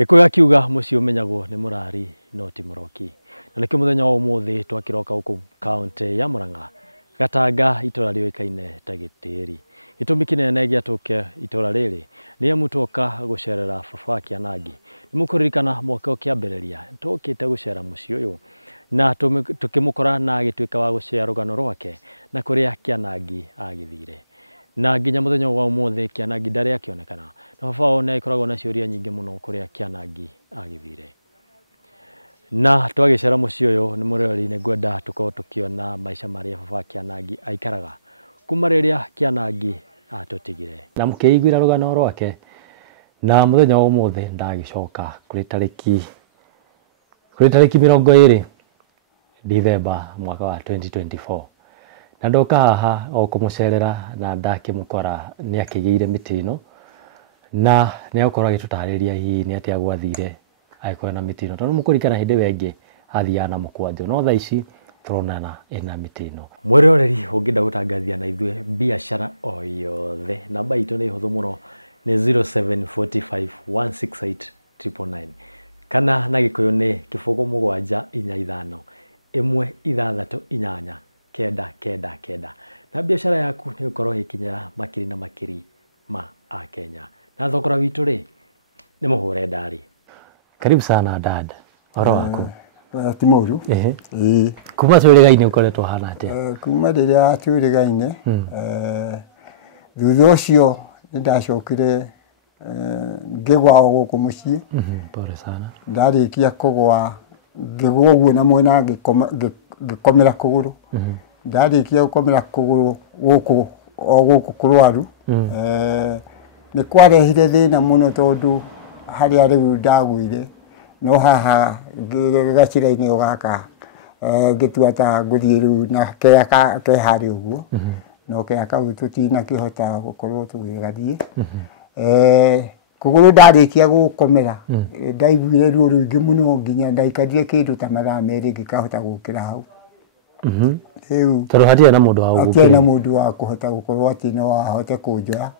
Gikuyu akiuga muciĩ umenyagwo nĩ mũrari no ti mũroki. Na nĩkĩo mũthenya wa ũmũthĩ twakiroka gũkũ kaunti ya Murang'a, Gatanga itũra rĩũĩkaine ta Gĩtĩĩri. Gĩtũmi kĩnene gĩatũke itũra rĩrĩ nĩ amu twoka gũcerera baba wa Kĩanangi. Nĩmũkũririkana mwaka ũkĩambĩrĩria twokĩte gũcera mũciĩ ũyũ na tũkĩmũkora na agĩtuĩka wa gũcea rũgano rwake na kũrĩa Kĩanangi agĩthire. Na nginya mũthenya wa ũmũthĩ Kĩanangi ndarĩ akĩonekana, na baba wao nĩ agĩkoragwo na ciũria nyingĩ mũno kũrĩa Kĩanangi agĩthire. Na twagĩcera mũciĩ ũyũ nĩ mũrori nĩ ngwenda tũkorwo tũkĩona maica marĩa baba wa Kĩanangi aikaraga kuma rĩrĩa Kĩanangi atũtigire. Na mũkĩiguĩra rũgano rwake, na mũthenya wa ũmũthĩ ndagĩcoka kũrĩ tarĩki 20 Dithemba mwaka wa 2024. Na ndoka haha o kũmũcerera na ndakĩmũkora nĩ akĩgĩire mĩtino na nĩ agũkorwo agĩtũtarĩria hihi nĩ atĩa gwathire agĩkorwo na mĩtino, tondũ mũkũririkana hĩndĩ ĩyo ĩngĩ athiaga na mũkwanjũ, no thaa ici tũronana ena mĩtino. Mwĩroreri ũngĩenda gũtangathia na ithuĩ biacara o yothe, namba itũ nĩ hũthũ mũno, nĩ 0745168999 kana na Gĩkũyũ nĩ 0775168999 na biacara yaku nĩ gũkorwo ĩkinyĩra makiri na makiri ma Akenya. Na thogora witũ rĩ nĩ mũhũre ndari. Karibu sana dad. Timoru. Kuma twĩrĩgaine ũkoretwo hana atĩa? Kuma rĩrĩa twĩrĩgaine thutha ũcio nĩ ndacokire ngĩgwa gũkũ mũciĩ. Ndarĩkia kũgwa ngĩgwa ũguo na mwena ngĩkomera kũgũrũ. Ndarĩkia gũkomera kũgũrũ gũkũ kũrwaru, nĩ kwarehire thĩna mũno tondũ harĩa rĩu ndagũire no haha gacĩra-inĩ gaka ngĩtua ta ngũthiĩ rĩu na kea harĩa ũguo, no kea kau tũtinakĩhota gũkorwo tũgĩgathiĩ. Kũgũrũ ndarĩkia gũkomera ndaiguire ruo rũingĩ mũno nginya ndaikarire kĩndũ ta mathaa merĩ ngĩkahota gũkĩra hau. Rĩu hatiarĩ na mũndũ wa kũhota gũkorwo atĩ no ahote kũnjoya.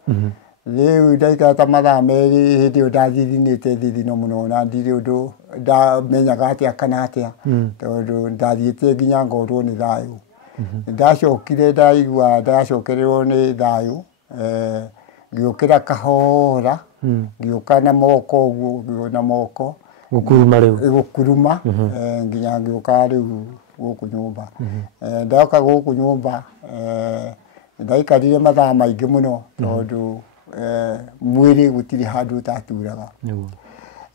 Rĩu ndaikara ta mathaa merĩ, hĩndĩ ĩyo ndathithinĩte thithino mũno na ndirĩ ũndũ ndamenyaga atĩa kana atĩa, tondũ ndathiĩte nginya ngorwo nĩ thayũ. Ndacokire ndaigua ndacokererwo nĩ thayũ, ngĩũkĩra kahora, ngĩũka na moko ũguo, na moko gũkuruma nginya ngĩũka rĩu gũkũ nyũmba. Ndoka gũkũ nyũmba ndaikarire mathaa maingĩ mũno tondũ mwĩrĩ gũtirĩ handũ ũtaturaga.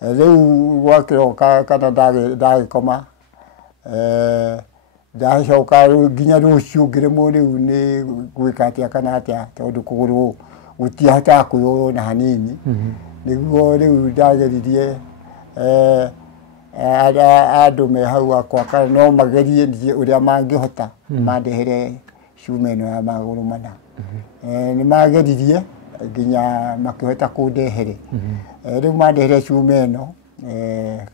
Rĩu gwakĩroka kana ndagĩkoma, ndacoka nginya rũciũ ngĩremwo rĩu nĩ gwĩka atĩa kana atĩa, tondũ kũgũrũ gũtiahotaga kwĩyoya ona hanini. Nĩguo rĩu ndageririe andũ me hau akwa kana no magerie ũrĩa mangĩhota mandehere cuma ĩno ya magũrũ mana. Nĩ mageririe nginya makĩhota kũndehere. Rĩu mandehere cuma ĩno,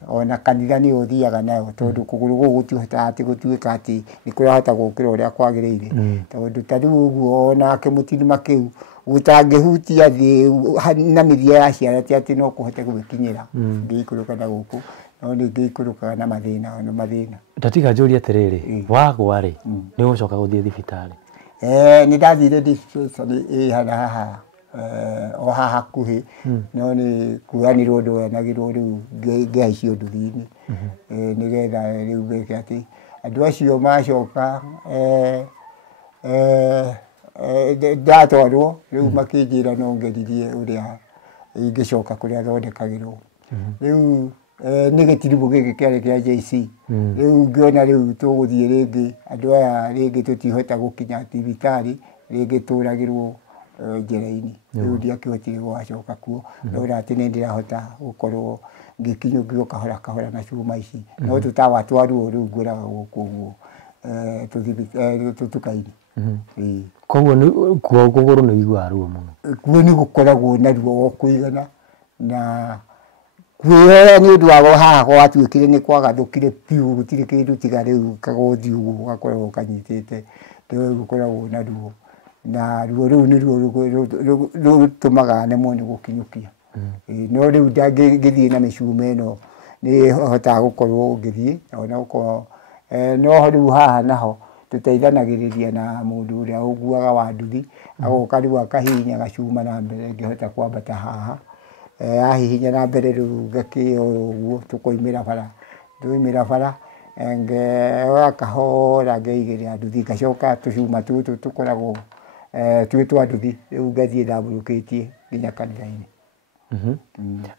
ona kanitha nĩ ũthiaga nayo tondũ kũgũrũ gũkũ gũtihotaga atĩ gũtuĩka atĩ nĩ kũrahota gũkĩra ũrĩa kwagĩrĩire, tondũ ta rĩu ũguo ona kĩmũtinima kĩu gũtangĩhutia thĩ na mĩthia ya ciara ti atĩ no kũhote gũgĩkinyĩra ngĩikũrũka na gũkũ, no nĩ ngĩikũrũkaga na mathĩna. Ndatiga njũrie atĩrĩrĩ, wagwa rĩ nĩ ũgũcoka gũthiĩ thibitarĩ? Nĩ ndathire dispensary haha o haha hakuhĩ, no nĩ kuoyanĩrwo ndoyanagĩrwo rĩu ngĩhaicio nduthi-inĩ nĩgetha rĩu meke atĩ andũ acio macoka ndatwarwo rĩu makĩnjĩra no ngeririe ũrĩa ingĩcoka kũrĩa thondekagĩrwo. Rĩu nĩ gĩtiribũ gĩkĩ kĩarĩ kĩa JC. Rĩu ngĩona rĩu tũgũthiĩ rĩngĩ, andũ aya rĩngĩ tũtihota gũkinya thibitarĩ, rĩngĩ tũragĩrwo njĩra-inĩ. Rĩu ndiakĩhotire gũgacoka kuo, ndona atĩ nĩ ndĩrahota gũkorwo ngĩkinyũkio kahora kahora na cuma ici, no tũtawatwarwo rĩu ngũraga gũkũ ũguo tũtuka-inĩ. Koguo kuo kũgũrũ nĩ iguaga ruo mũno? Kuo nĩ gũkoragwo na ruo o kũigana, na kwĩyoya nĩ ũndũ wa haha gwatuĩkire nĩ kwagathũkire biũ, gũtirĩ kĩndũ tiga rĩu kagothi ũguo gakoragwo kanyitĩte, gũkoragwo na ruo. Na ruo rũu nĩ ruo rũtũmaga nemwo nĩ gũkinyũkia. no riu ndangĩgĩthiĩ na mĩcuma ĩno nĩ hotaga gũkorwo ngĩthiĩ ona gũkorwo no riu haha naho tũteithanagĩrĩria na mũndũ ũrĩa ũguaga wa nduthi agoka rĩu akahihinya gacuma na mbere ngĩhota kwambata haha ahihinya na mbere rĩu ngakĩoya ũguo tũkoimĩra bara twoimĩra bara ngoya kahora ngeigĩrĩra nduthi ngacoka tũcuma tũtũ tũkoragwo twĩ twa nduthi rĩu ngathiĩ ndambũrũkĩtie nginya kanitha-inĩ.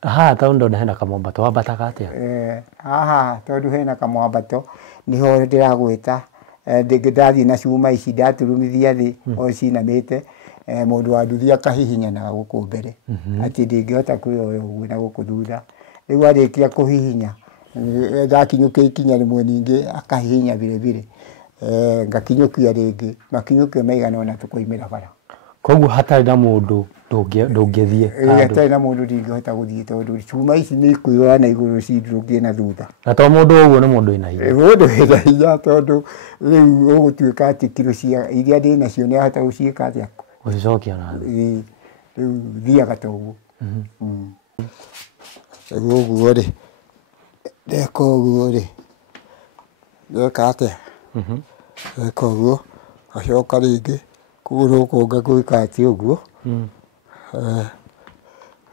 Haha tondũ hena kamwambato wambataga atĩa? Haha tondũ hena kamwambato nĩho ndĩragwĩta ndathiĩ na cuma ici ndaturumithia thĩ o cinamĩte mũndũ wa nduthi akahihinya na gũkũ mbere atĩ ndĩngĩhota kwĩyoya ũguo na gũkũ thutha. Rĩu arĩkia kũhihinya ndakinyũkia ikinya rĩmwe ningĩ akahihinya vile ngakinyũkia rĩngĩ makinyũkio maigana ũna tũkoimĩra bara. Koguo hatarĩ na mũndũ ndũngĩthiĩ? Hatarĩ na mũndũ ndingĩhota gũthiĩ tondũ cuma ici nĩ ikũoya na igũrũ cindũrũkie na thutha. Na to mũndũ ũguo nĩ mũndũ wĩna hinya? Mũndũ wĩna hinya tondũ rĩu ũgũtuĩka atĩ kiro cia iria ndĩ nacio nĩ ahota gũciĩka atĩa? Rĩu thiaga ta ũguo. Rĩu ũguo rĩ ndeka ũguo rĩ ngeka atĩa? Ngeka ũguo ngacoka rĩngĩ kũgũrũ gũkũ ngagwĩka atĩ ũguo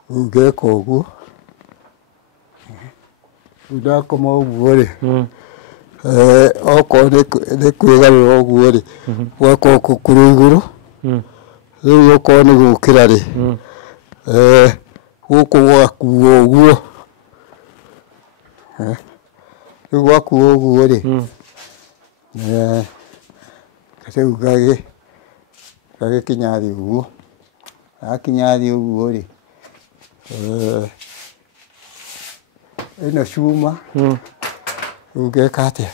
rĩu ngeka ũguo rĩu ndakoma ũguo rĩ okorwo nĩ kwĩgarũra ũguo rĩ gwakwa gũkũ kũrĩ igũrũ rĩu okorwo nĩ gũkĩra rĩ gũkũ gwakuo ũguo rĩu gwakuo ũguo rĩ rĩu gagĩkinya thĩ ũguo gakinya thĩ ũguo rĩ ĩno cuma rĩu ngeka atĩa?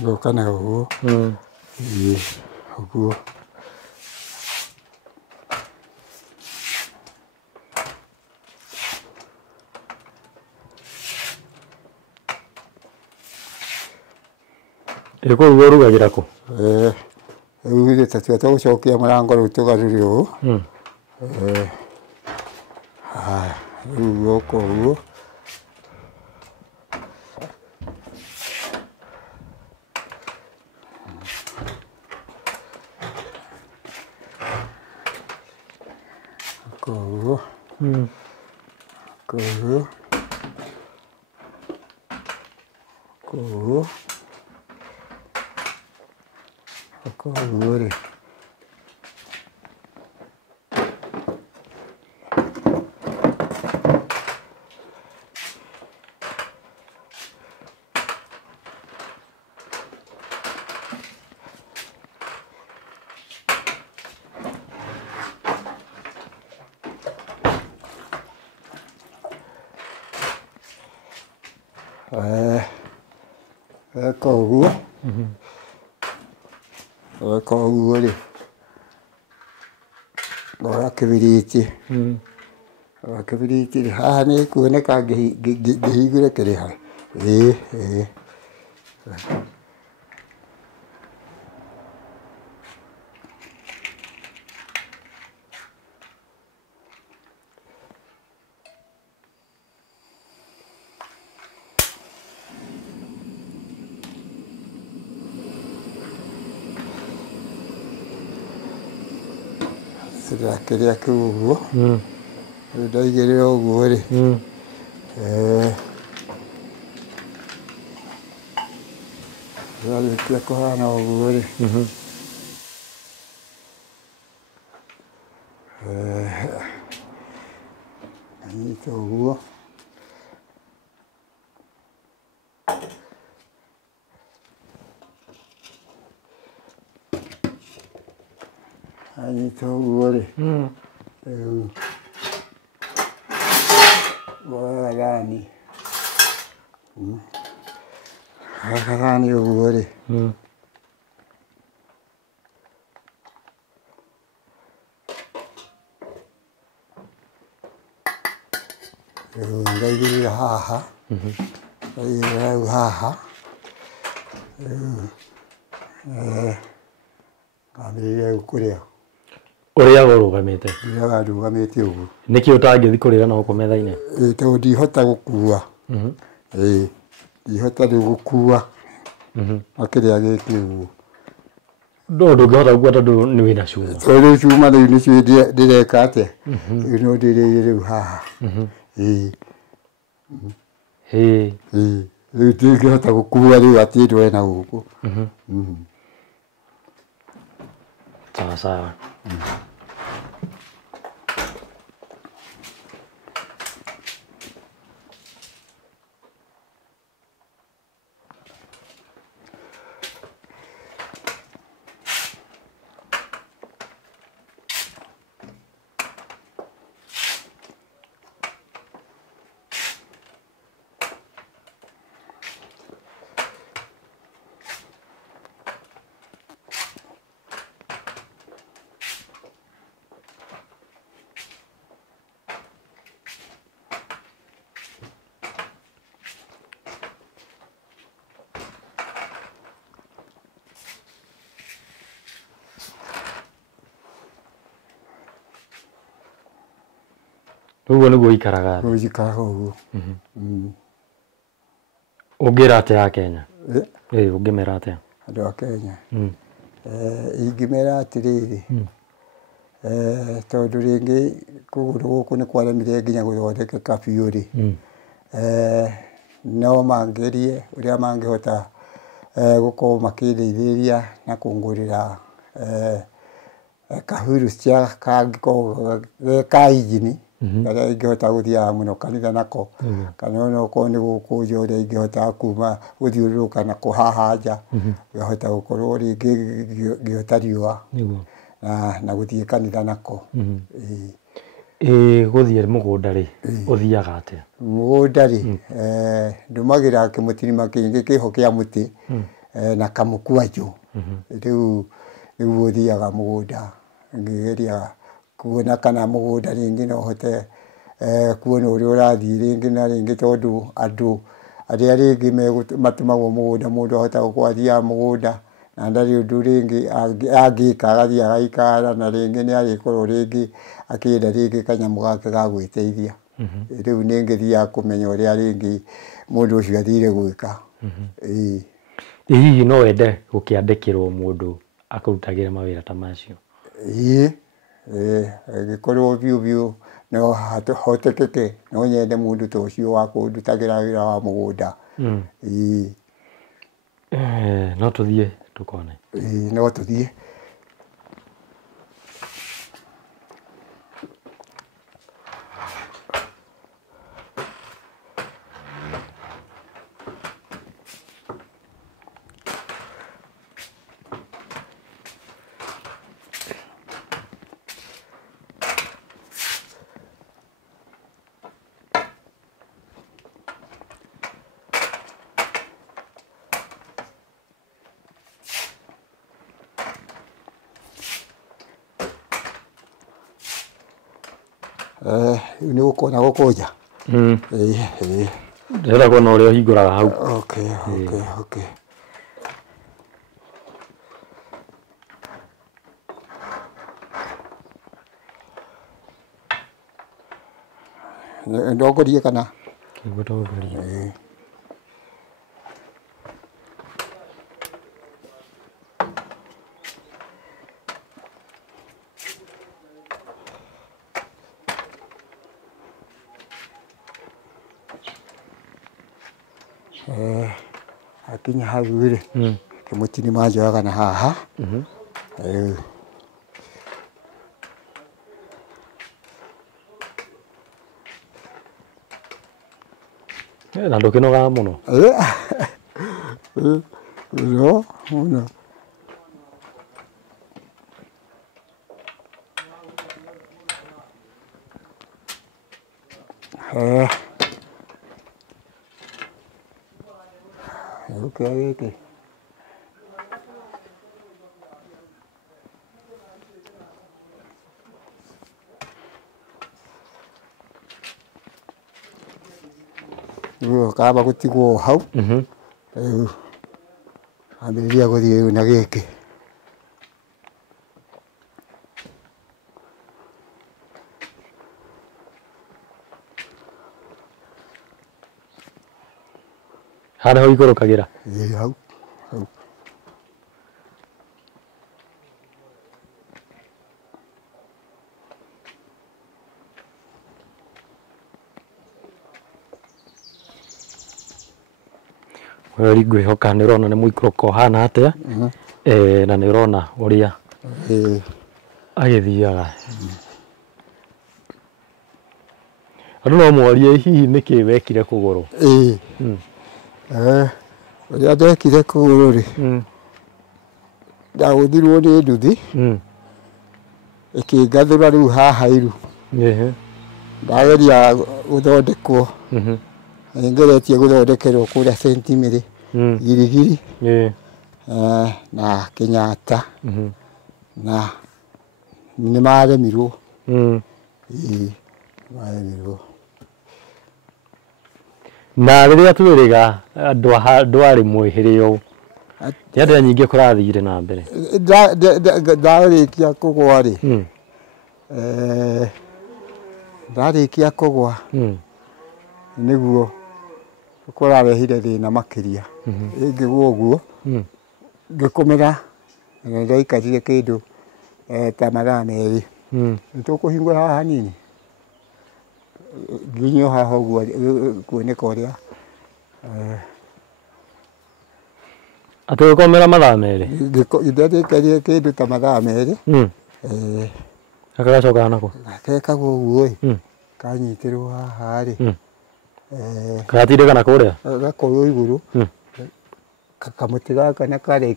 Ngoka na ũguo ũguo rĩu tatuĩka tũgũcokia mũrango rĩu tũgarũre ũũ rĩu gũka ũguo ũguo ũguo ũguo ũguo rĩ eka ũguo rĩ ngoya kĩbiriti rĩ haha nĩ kuoneka ngĩhingũre kĩrĩa kĩrĩa kĩu ũguo ndaigĩrĩra ũguo rĩ yarĩkia kũhana ũguo rĩ anyita ũguo anyita ũguo rĩ rĩu ngoya gathani ũguo rĩ rĩu ngaigĩrĩra haha rĩu haha rĩu ngambĩrĩria rĩu kũrĩa ũrĩa ũrũgamĩte Ndiaga ndugamite uguo. Niki utangithi kurira no komera. To ndihota gukua. Ndihota gukua. Akiria giki uguo. Ndungihota gukua tondu ni wira cu. Tondu cuma riu nicio ndireka atia. No ndirire riu haha. Riu ndingihota gukua riu ati ndwena guku. Uguo niguo ikaraga. Gujikaraga uguo. Ungira atia Kenya? Ungimera atia? Andu a Kenya. Ingimera atiriri. Tondu ringi kuguru guku ni kwaremire nginya guthondekeka biũ ri. No mangerie uria mangihota gukorwo makindithĩria na kungurira kahuru cia kangikorwo ka injini karia ingihota guthiaga muno kanitha nako kana no ko ni guku njore ingihota kuma guthiururuka nako haha nja ngahota gukorwo ringi ngihota riũa na guthie kanitha nako. Guthie mugunda ri guthiaga atia? Mugunda ri ndumagira kimutirima kingi kiho kia muti na kamukwanju. Riu guthiaga mugunda ngigeria kuona kana mugunda ringi no hote kuona uria urathii ringi na ringi tondu andu aria ringi matumagwo mugunda mundu ahota gukwathia mugunda na ndari undu ringi angika agathii agaikara na ringi ni arikorwo ringi akienda ringi kanyamu gake ga gwiteithia. Riu ningithia kumenya uria ringi mundu ucio athire gwika. Hihi no wende gukiandikirwo mundu akutagire mawira ta macio? Gikorwo biu no hotekeke no nyende mundu ta ucio wa kundutagira wira wa mugunda. No tuthie tukone. No tuthie. Ni gukona gukuja. Nenda kuona uria hinguraga. Okay. Ndogorie kana? Akinya hau ri kimutini manjoyaga na haha. No. Okay. Kaba gutigwo hau. Ambiria guthie na giki. hau hau ũrĩa ndekire kũgũrũ rĩ ndagũthirwo nĩ nduthi ĩkĩngathũra rĩu haha iru ndageria gũthondekwo ngeretie gũthondekerwo kũrĩa St. Mary Girigiri na Kenyatta na nĩ maremirwo maremirwo na rĩrĩa twĩrĩga ndwarĩ mwĩhĩrĩyo nyingĩ kũrathire na ndarĩkia kũgwa rĩ ndarĩkia kũgwa nĩguo kũrarehire thĩna makĩria ĩngĩgwa ũguo ngĩkomera ndaikarire kĩndũ ta mathaa merĩ nĩtũkũhingũra haha hanini nginya haha ũguo kuoneka ũrĩa ndaikarire kĩndũ ta mathaa merĩ gakekagwo ũguo ĩ kanyitĩrwo haha rĩ gakoywo igũrũ kamũtĩ gaka na karĩa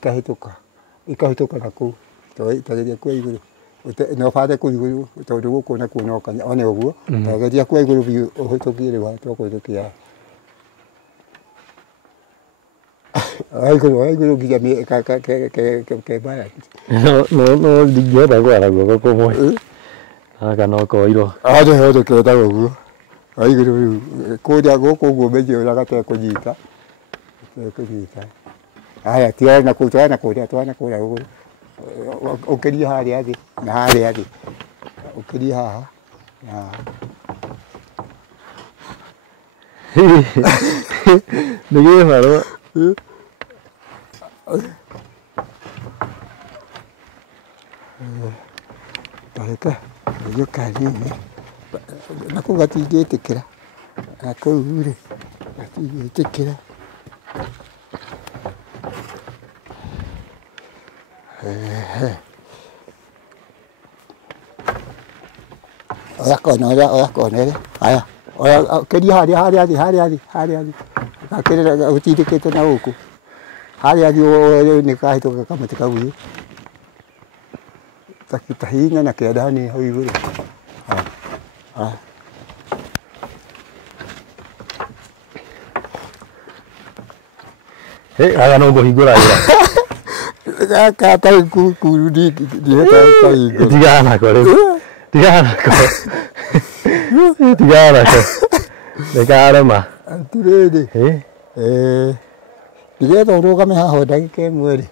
ikahĩtũka na kũu tageria kwa igũrũ no bande kũu igũrũ tondũ gũkũ nakuo no one ũguo tageria kwa igũrũ biũ ũhĩtũkie rĩu tũkũhĩtũkia igũrũ nginya ke balance hothe ketagwo ũguo igũrũ rĩu kũrĩa gũkũ ũguo menye ũrĩa gatekũnyita haya twana nakũu twana kũrĩa ũguo ũkĩrie harĩa thĩ na harĩa thĩ ũkĩrie haha tareke kahiũ kanini nakũu gatingĩtĩkĩra nakũu rĩ gatingĩtĩkĩra oya kona ĩrĩa haya kĩria harĩa thĩ gakĩrĩra gũtindĩkĩte na gũkũ harĩa thĩ nĩ kahĩtũka kamũtĩ kau biũ ta hinya na kĩanda hanini hau igũrũ aga no kũhingũra gaka tarĩ kuru ndihota gũkahingũra atĩrĩrĩ nĩgetha ũrũgame haha ndagĩka ĩmwe rĩ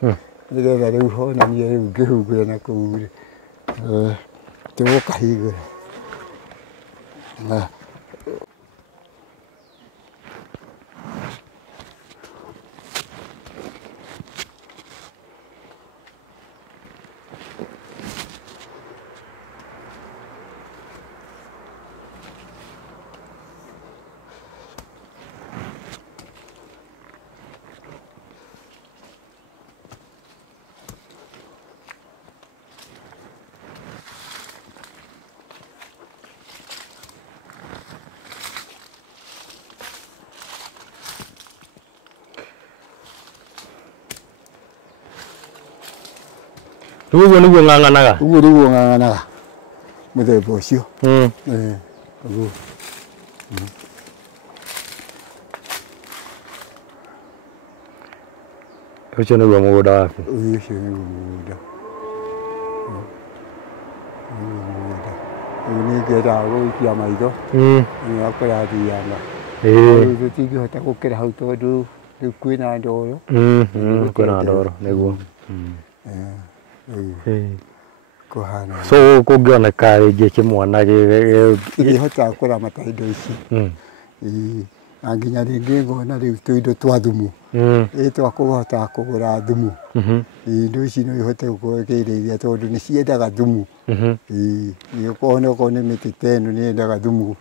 nĩgetha rĩu honanie rĩu ngĩhumbĩre na kũu rĩ tũgũkahingũra Uguo nĩguo ng'ang'anaga mũthemba ũcio ũguo ũcio nĩguo mũgũnda waku ũcio nĩguo mũgũnda rĩu nĩngendaga gũikia maitho nĩwakora thianga o rĩu tũtingĩhota gũkĩra hau tondũ rĩu kwĩna ndoro na nĩ gũtenderũ rĩu kũhana ũguo kũngĩoneka rĩngĩ kĩmwana kĩrĩhotaga kũramata indo ici na nginya rĩngĩ ngona rĩu tũindo twa thumu twa kũhota kũgũra thumu indo ici no ihote gũkorwo ikĩrĩithia tondũ nĩ ciendaga thumu okorwo nĩ mĩtĩ ta ĩno nĩ yendaga thumu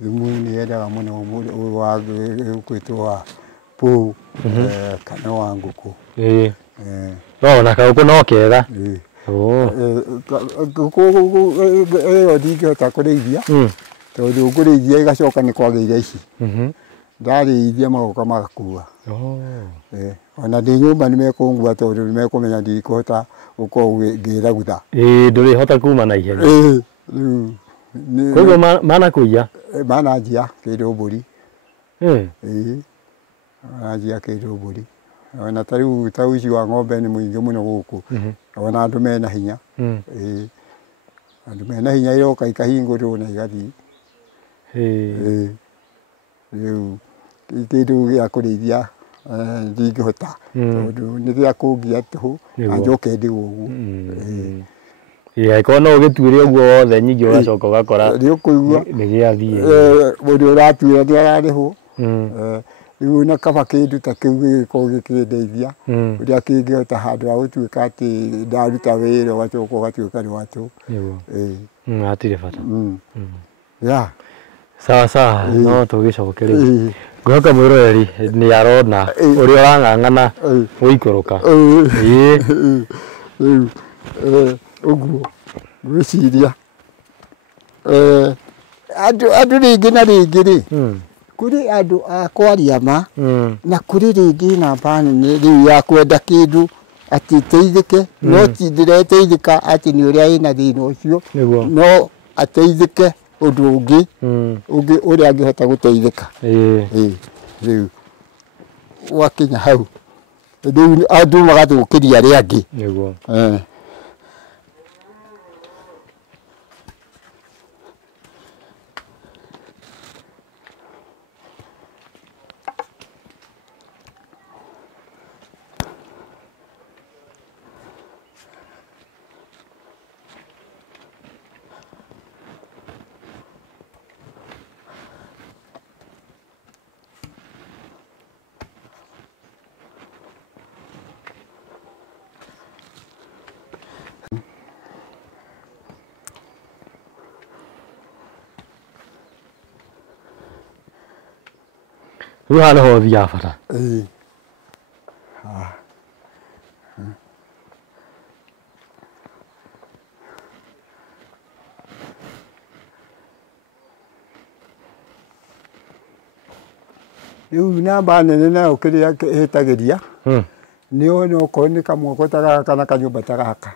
thumu nĩ yendaga mũno wa gwĩtwo wa poo kana wa ngũkũ na kaũkũ no kega ngũkũ ĩyo ndingĩhota kũrĩithia tondũ ngũrĩithia igacoka nĩ kwagĩire ici ndarĩithia magoka magakua ona ndĩ nyũmba nĩ mekũngua tondũ nĩ mekũmenya ndikũhota gũkorwo ngĩĩragutha ndũrĩhota kuma na ihenya rĩu manakũiya mananjia kĩndũ mbũri mananjia kĩndũ mbũri ona ta rĩu ta ũici wa ng'ombe nĩ mũingĩ mũno gũkũ ona andũ mena hinya andũ mena hinya iroka ikahingũrwo na igathiĩ rĩu kĩndũ gĩa kũrĩithia ndingĩhota tondũ nĩ gĩa kũngia tũhũ na njoke ndĩe ũguo angĩkorwo no ũgĩtuĩre ũguo wothe ningĩ ũgacoka ũgakora nĩũkũigua mũndũ ũratuĩra nĩ ararĩhwo rĩu na kaba kĩndũ ta kĩu gĩgĩkorwo gĩkĩndeithia ũrĩa kĩngĩhota handũ ha gũtuĩka atĩ ndaruta wĩra ũgacoka ũgatuĩka nĩ watũ sawa sawa no tũgĩcoke nĩoka mwĩroreri nĩ arona ũrĩa ũrang'ang'ana gũikũrũka rĩu ũguo ngwĩciria andũ rĩngĩ na rĩngĩ rĩ kũrĩ andũ a kwaria ma na kũrĩ rĩngĩ namba nene rĩu ya kwenda kĩndũ atĩ teithĩke no ti ndĩreteithĩka atĩ nĩ ũrĩa ĩna thĩna ũcio no ateithĩke ũndũ ũngĩ ũrĩa angĩhota gũteithĩka rĩu wakinya hau rĩu andũ magathũkĩria arĩa angĩ hana ho thia bata rĩu namba nene nayo kĩrĩa ĩhĩtagĩria nĩ ona okorwo nĩ kamwako ta gaka kana kanyũmba ta gaka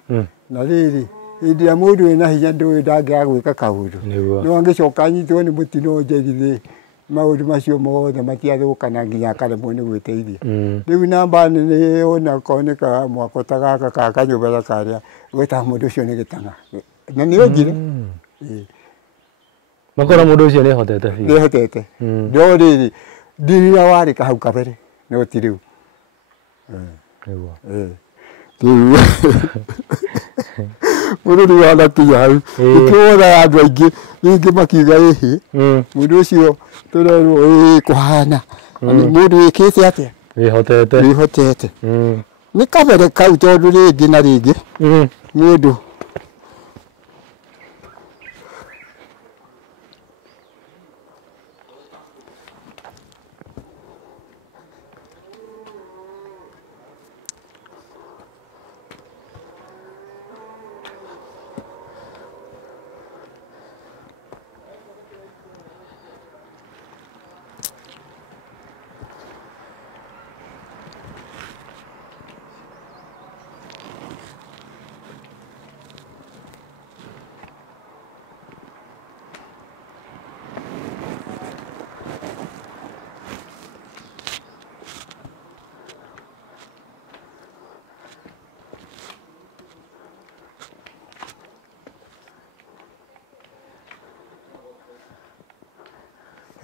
na rĩrĩ hĩndĩ ĩrĩa mũndũ wĩna hinya ndũĩ ndangĩaga gwĩka kaũndũ no angĩcoka anyitwo nĩ mũtino njĩrithĩ maũndũ macio mothe matiathũkana nginya akaremwo nĩ gwĩteithia rĩu namba nene ona okorwo nĩ kamwako ta gaka ka kanyũmba ta karĩa gwĩtaga mũndũ ũcio nĩ gĩtang'a na nĩ onjire nĩhotete no rĩrĩ ndirira warĩka hau kabere no ti rĩu rĩu mũndũ rĩu anakinya hau nĩkĩwonaga andũ aingĩ rĩngĩ makiuga ĩhĩ mũndũ ũcio tũrerwo kũhana mũndũ wĩkĩte atĩa wĩhotete nĩ kabere kau tondũ rĩngĩ na rĩngĩ mũndũ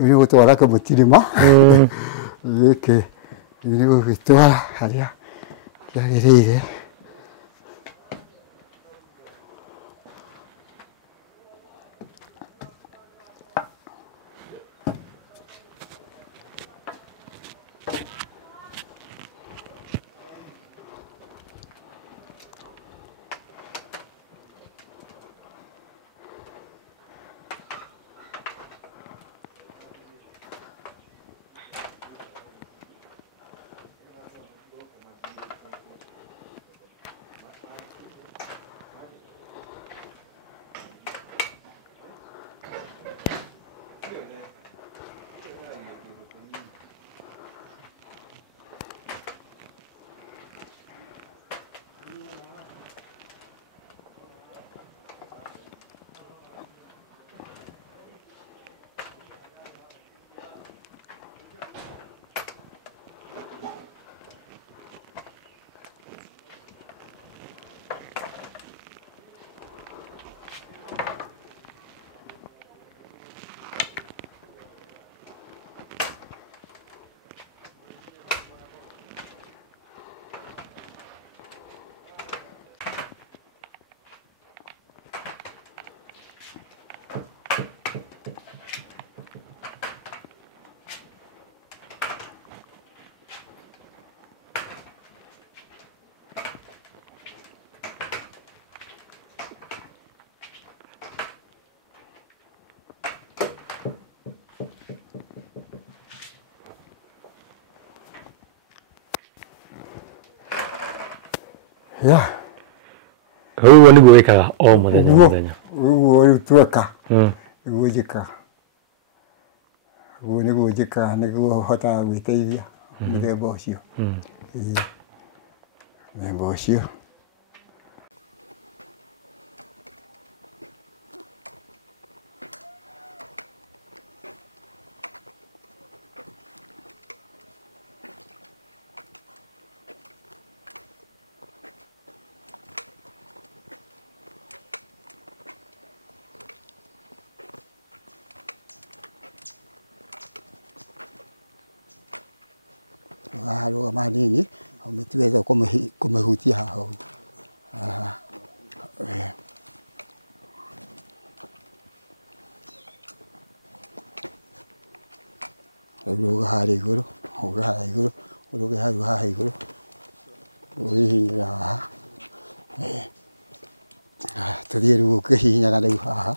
nĩ gũtwara kamũtirima gĩkĩ nĩ gũgĩtwara harĩa kĩagĩrĩire ya uguo niguo wikaga uguo riu tweka niguo njikaga uguo niguo njikaga niguo hotaga gwĩteithia mũthemba ũcio mũthemba ũcio arũgama hanini ũmĩtuĩte kũmĩhutia haha rĩu harĩa igũrũ haha igũrũ ũrũge hau haha igũrũ ũhihinyĩra haha tũthiĩ rĩu ũkĩhihinyaga rĩu haha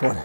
pole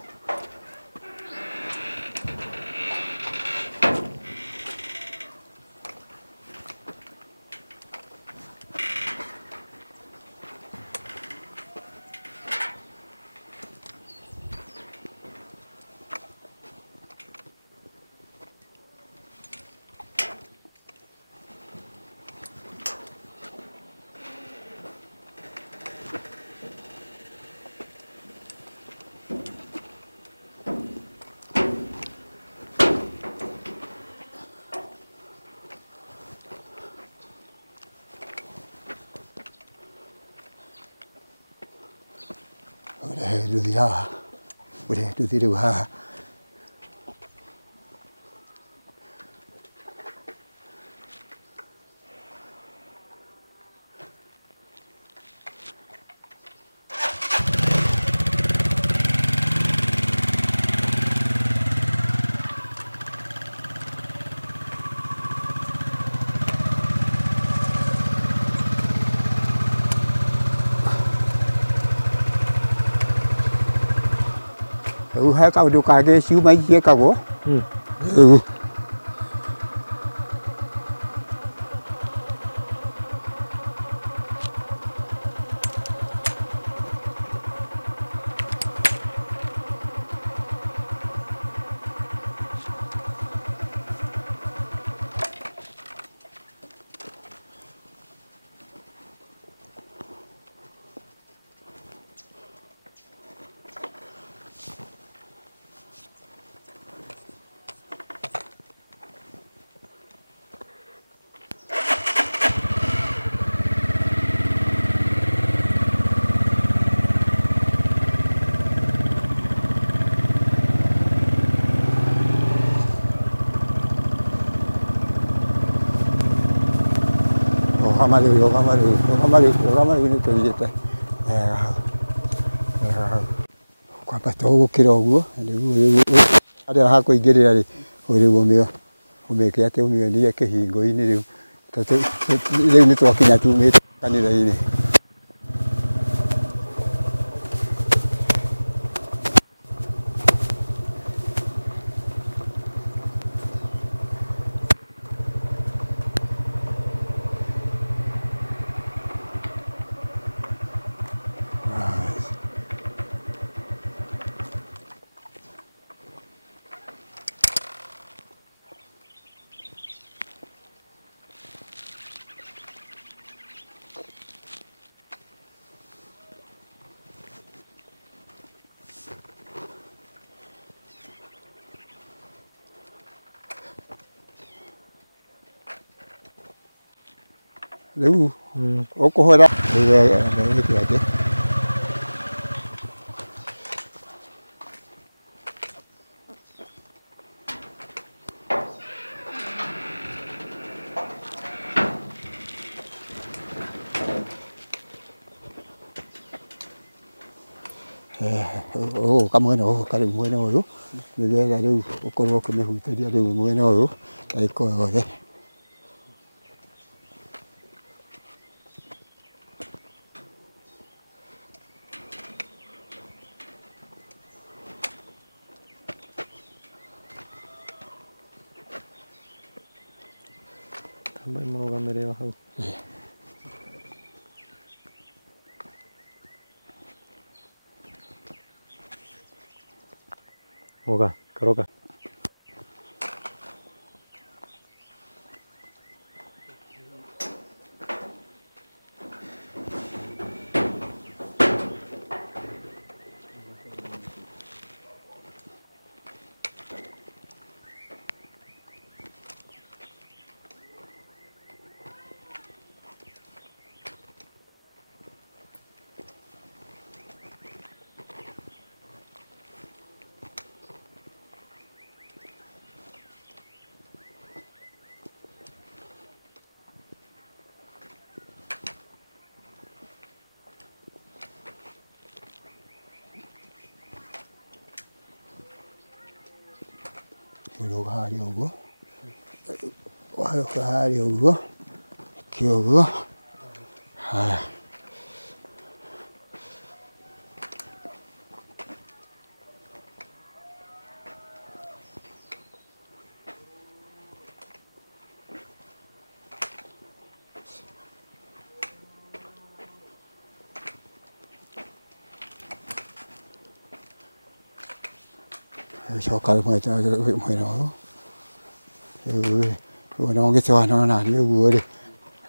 nduthi haha ũrĩa nduthi rĩu haha hai kaũndũ kangĩ ciuma igĩkagwo rĩu rũgama rĩu nĩ tũthiĩte kwambata ũgũkĩra ũguo harĩa hakũingĩrĩra rĩ rĩu ũmĩke atĩ ũmĩonie kĩhingo-inĩ rĩu rĩu nĩ twakinya tumĩte kanitha-inĩ rĩu ũkũhũra gĩkĩ kamwena ũũ karĩ mwena ũyũ nĩgetha rĩu ũkorwo ũkĩmĩhutĩria rĩu mwena ũyũ ndagĩka yothe Ambaye mũrũgamĩrĩre o hau. Oga, karoka. Ulo hari ugo. Wa hari ugo. Kyogo. Ha. Cho cái mà cho mày nó nó cái cho nó là như vừa đi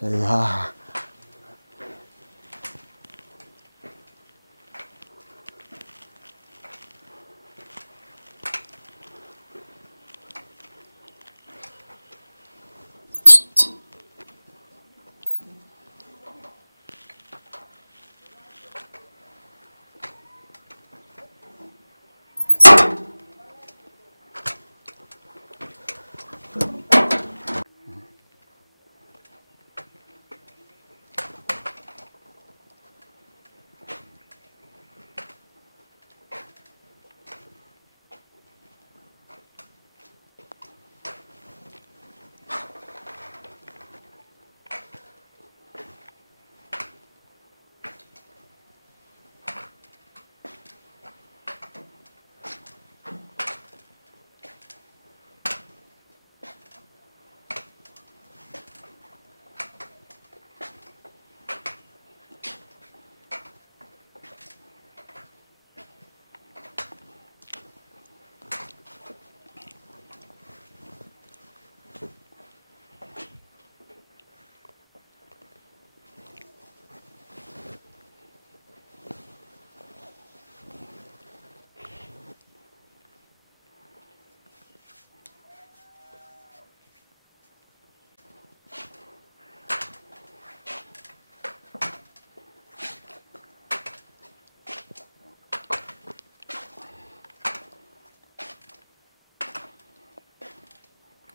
ha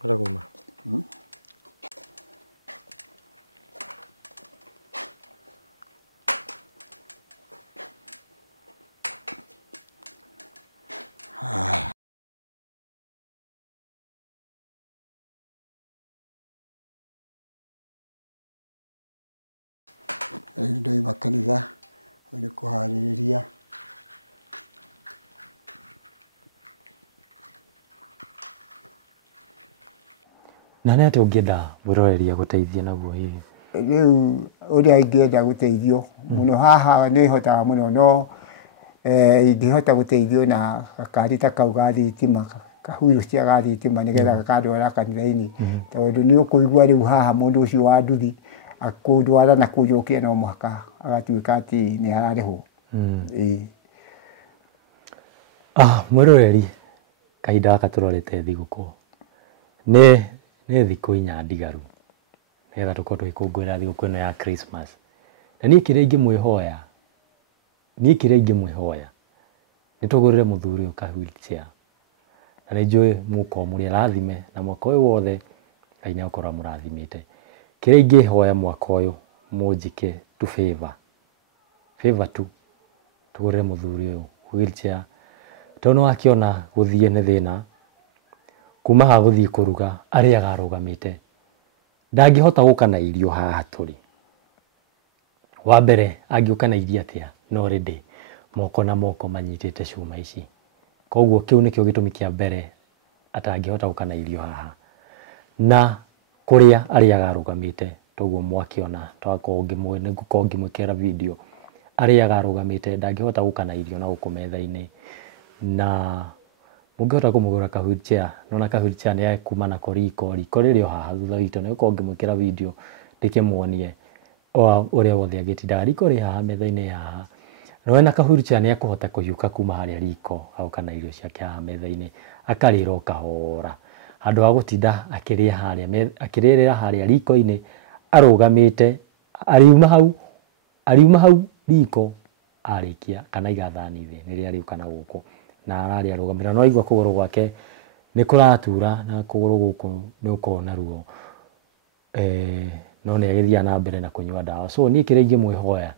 Ada kuma. Ndio makanitha ni kuharĩrĩria Na nĩ atĩ ũngĩenda gwĩroreria gũteithia naguo hivi rĩu ũrĩa ingĩenda gũteithio mũno haha nĩ hotaga mũno no ingĩhota gũteithio na gakari ta kau ga thitima kahuru cia ga thitima nĩgetha gakandwara kanitha-inĩ tondũ nĩ ũkũigua rĩu haha mũndũ ũcio wa nduthi akũndwara na kũnjokia no mũhaka agatuĩka atĩ nĩ ararĩhwo. Mwĩroreri kahinda gaka tũrorete thigũkũ nĩ thikũ inya thigaru nĩgetha tũkorwo tũgĩkũngũĩra thigũkũ ĩno ya Christmas. Na niĩ kĩrĩa ingĩmwĩhoya nĩ tũgũrĩre mũthuri ũyũ ka wheelchair. Na nĩ njũĩ mũkorwo mũrĩ arathime na mwaka ũyũ wothe Ngai nĩ akorwo mũrathimĩte. Kĩrĩa ingĩhoya mwaka ũyũ mũnjĩke tu favor tu tũgũrĩre mũthuri ũyũ wheelchair tondũ nĩ wakĩona gũthiĩ nĩ thĩna kuma haha gũthiĩ kũruga arĩa arũgamĩte ndangĩhota gũka na irio haha tũrĩ. Wa mbere angĩũka na irio atĩa no already moko na moko manyitĩte cuma ici, koguo kĩu nĩkĩo gĩtũmi kĩa mbere atangĩhota gũka na irio haha. Na kuria aria garugamite toguo mwakiona twako ngimwene guko ngimwekera video aria garugamite ndangihota gukana irio na gukumetha-ini na ungihota kumugura ka wheelchair nona ka wheelchair ni kuma na riko ririo haha thutha witũ nĩ guko ngimwekera video ndikimwonie uria wothe agitinda riko ri haha metha-ini haha no ena ka wheelchair ni akuhota kuhiuka kuma haria riko hau kana irio ciake haha metha-ini akarira kahora handu ha gutinda akirira haria riko-ini arugamite ariuma hau riko arikia kana igathani thi riria riu kana guku na aria rugamira no aigua kuguru gwake ni kuratura na kuguru guku ni ukona ruo no ni agithia na mbere na kunyua dawa so ni kire ngimwihoya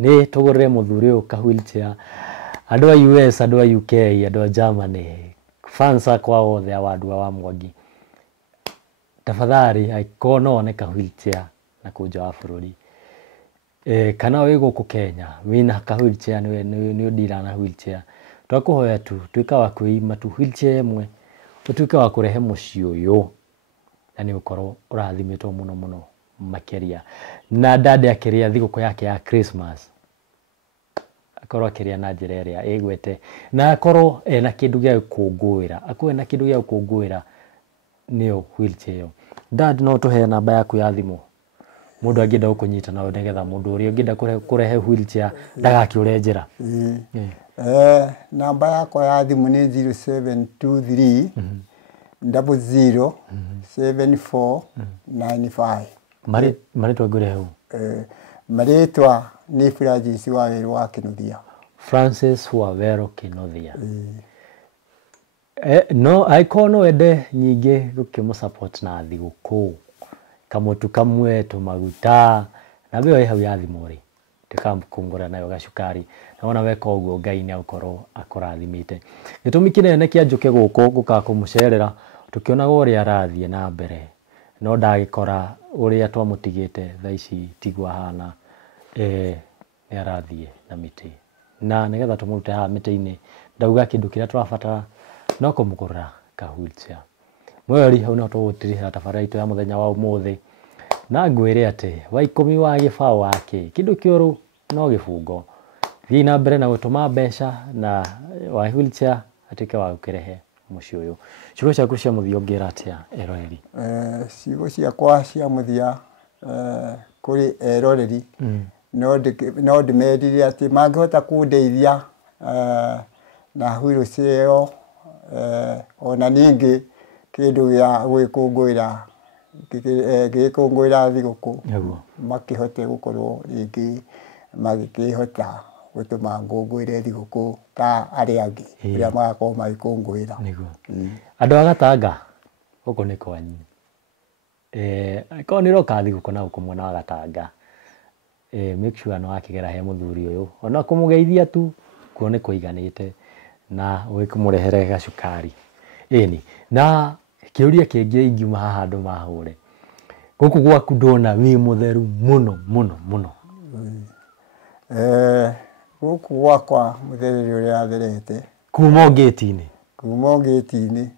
ni tugurire muthuri u ka wheelchair andu a US andu a UK andu a Germany fansa kwa othe awandu wa Mwangi tafadhali aikono ne ka wheelchair na kuja wa bururi kana wi guku Kenya wina ka wheelchair ni udira na wheelchair twakuhoya tu twika wa kuima tu wheelchair imwe tutuika wa kurehe muci uyu ani ukorwo urathimitwo muno makeria na dade akiria thiguku yake ya Christmas akorwo akiria na njira iria igwete na akorwo ena kindu gia gukungwira akuwe na kindu gia gukungwira niyo wheelchair dad no tuhe namba yaku ya thimu mundu angenda gukunyita na ndegetha mundu uri angenda kurehe wheelchair ndagakiure njira namba yakwa ya thimu ni 0723 00 7495 maritwa ngure hau maritwa ni Francis Waweru wa Kinuthia Francis Waweru Kinuthia no aikono ende nyingi gukimusupport na thiguku kamutu kamwe tumaguta na biyo hau ya thimuri tikamkungura nayo gacukari naona weka uguo Ngai ni ukorwo akurathimite gitumi kinene kia njuke guku gukakumucera tukiona uria arathie na mbere no ndagikora uria twamutigite tha ici tigwa hana arathie na miti na nigetha tumute ha miti-ini ndauga kindu kiria twabatara no kumugura ka wheelchair mweri hau no tugutiriha tabaraitu ya muthenya wa umuthi na ngwire ati wa 10 wa gibao wake kindu kiuru no gibungo thina mbere na gutuma mbeca na wa wheelchair atika wa kirehe muci uyu ciugo ciaku cia muthio ngira atia eroreri ciugo ciakwa cia muthia kuri eroreri no ndimedire ati mangihota kundeithia na wheelchair ona ningi kindu gia gwikungwira thiguku makihote gukorwo ringi magikihota gutuma ngungwire thiguku ta aria angi uria magakorwo magikungwira andu agatanga guku ni kwanyu ko ni roka thiguku na guku mwena agatanga make sure no akigera he muthuri uyu ona kumugeithia tu kuone kuiganite na wikumurehere gacukari na kiuria kingi ingiuma haha andu mahure guku gwaku ndona wi mutheru muno guku gwakwa muthereri uria atherete kuma ngiti-ini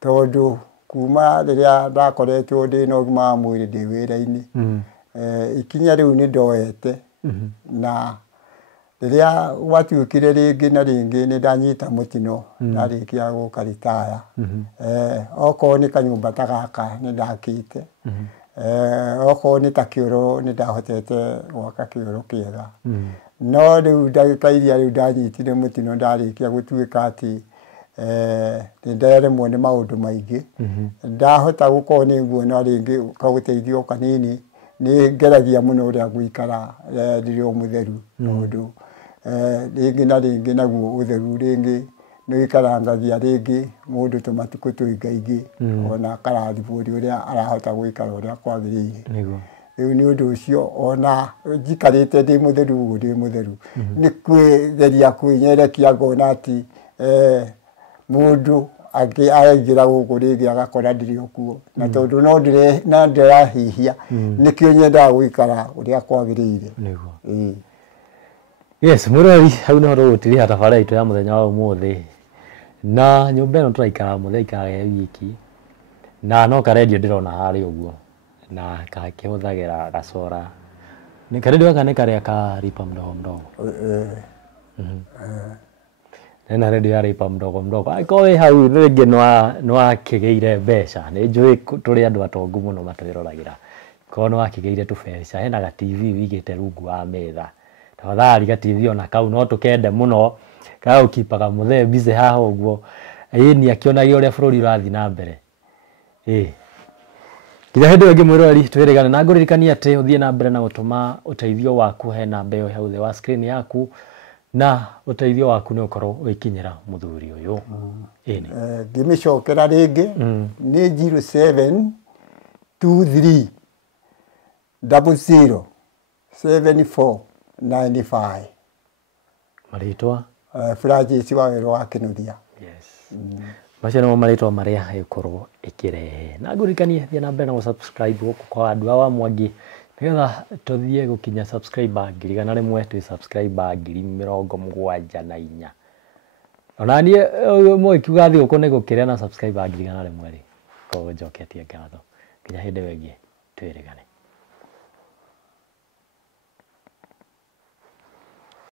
tondu kuma riria ndakoretwo ndi na ugima wa mwiri ndi wira-ini ikinya riu ni ndoete na riria watuikire ringi na ringi ni ndanyita mutino ndarikia gukaritaya oko ni kanyumba ta gaka ni ndakite oko ni ta kioro ni ndahotete gwaka kioro kiega no riu ndagika iria riu ndanyitire mutino ndarikia gutuika ati ni ndaremwo ni maundu maingi ndahota gukorwo ni nguona ringi kaguteithio kanini ni ngeragia muno uria guikara ririo mutheru tondu ringi na ringi naguo utheru ringi ni ikarangagia ringi mundu tumatuku tuingaingi ona karathiburi uria arahota guikara uria kwagiriire riu ni undu ucio ona njikarite ndi mutheru ni kwigeria kwinyerekia ngona ati mundu angi araingira guku ringi agakora ndiri okuo na tondu no ndirahihia nikio nyendaga guikara uria kwagiriire yes mwirori hau ni horu gutiriha tabaraitu ya muthenya wa umuthi na nyumba ino twaikara muthenya ya wiki na no karedio ndirona harĩ ũguo na kakĩhũthagĩra gacora nĩ karedio gaka nĩ karĩa ka ripa mdogo ena redio ya ripa mdogo mdogo ariko wĩ hau rĩngĩ nĩ wakĩgĩire mbeca nĩ njũĩ tũrĩ andũ atongu mũno matwĩroragĩra korwo nĩ wakĩgĩire tũbeca hena ga TV wigĩte rungu wa metha tafadhali ga TV ona kau no tũkende mũno gagũkipaga mũthee bize haha ũguo ĩni akĩonagia ũrĩa bũrũri ũrathiĩ na mbere nginya hĩndĩ ĩyo ĩngĩ mwĩroreri twĩrĩgane na ngũririkania atĩ ũthiĩ na mbere na gũtũma ũteithio waku he namba ĩyo hau thĩ wa screen yaku na ũteithio waku nĩ ũkorwo ũgĩkinyĩra mũthuri ũyũ ngĩmĩcokera rĩngĩ nĩ 0723 00 7495 marĩtwa Francis Waweru wa Kĩnuthia macio nĩmo marĩtwa marĩa ĩkorwo ĩkĩrehe na ngũririkania thiĩ na mbere na gũsubscribe kwa andũ awa Mwangi nĩgetha tũthiĩ gũkinya subscriber 100,000 twĩ subscriber 74,000 ona niĩ ũmwe kiuga thiĩ gũkũ nĩ gũkĩrĩa na subscriber 100,000 rĩ njoketie ngatho nginya hĩndĩ ĩyo ĩngĩ